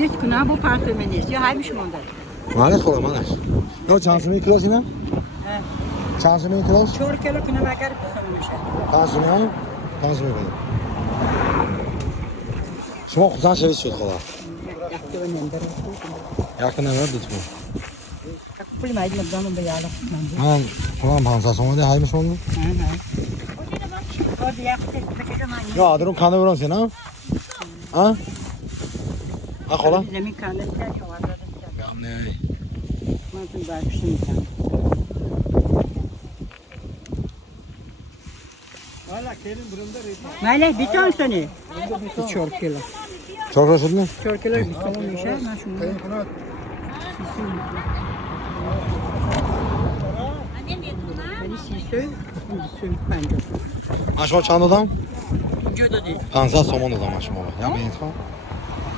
Bir kuna bu parfümünüz. Ya haymış mı onda? Malet kola malet. No chansımı kilos yine? He. Chansımı kilos? 4 kilo kuna bakar sanmış. Chansımı? Chansımı kola. Şuma kuzan şevi çıkıyor kola. Yaktı önemli. Yakına ver tutma. Pul maydı mı canım be yağlı. Aman kolan pansa sonra da haymış oldu. Hı hı. Orada yaktı. Ya adırın kanı vuran sen ha? Ha? Ha kola? Zemin kanı ihtiyacı var. Ya ne? Mantın bakışım kan. Valla kelin burunda rezil. Mayla bir tane seni. 4 kilo. Çok rahatsız mı? 4 kilo bir tane şey. Nasıl? Beni sisöy, sisöy bence. Aşma çandadan? Joda değil. Pansa somon da maşma. Ya ben